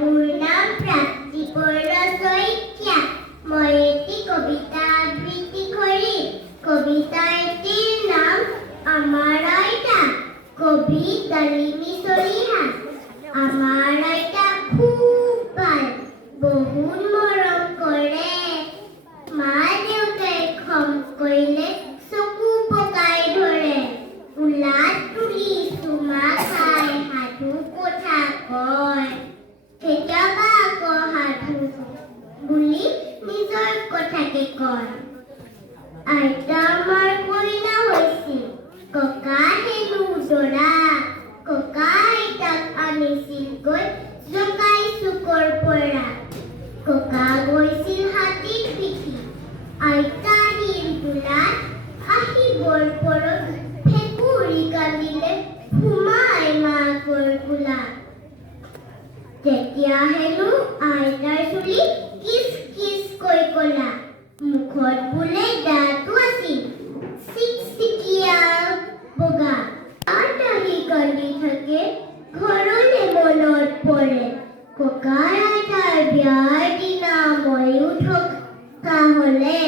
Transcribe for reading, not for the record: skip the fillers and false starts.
মোৰ নাম প্ৰাপ্তিপৰ্ণ শইকীয়া। মই এটি কবিতা আবৃত্তি কৰিম। কবিতাটিৰ নাম আমাৰ আইতা। কবি ডালিমী চলিহা। আমাৰ আইতা খুব ভাল, বহুত মৰম কৰে। মা দেউতাই খং কৰিলে চকু পকাই ধৰে। কোলাত তুলি চুমা খাই সাধু কথা কয়। কেতিয়াবা আকৌ সাধু বুলি নিজৰ কথাকে কয়। আইতা আমাৰ কইনা হৈছিল, ককা হেনো দৰা। ককা আইতাক আনিছিলগৈ জকাই চুকৰ পৰা। ককা গৈছিল হাতীৰ পিঠি, আইতা শিল তোলাত। আহিবৰ পৰত ভেকুৰী কান্দিলে সোমাই মাকৰ কোলাত। তেতিয়া হেনো আইতাৰ চুলি কিচ কিচকৈ ক'লা। মুখত বোলে দাঁতো আছিল চিকচিকীয়া বগা। আইতাহি কান্দি থাকে, ঘৰলে মনত পৰে। ককাৰ আইতাৰ বিয়াৰ দিনা ময়ো থকা হ'লে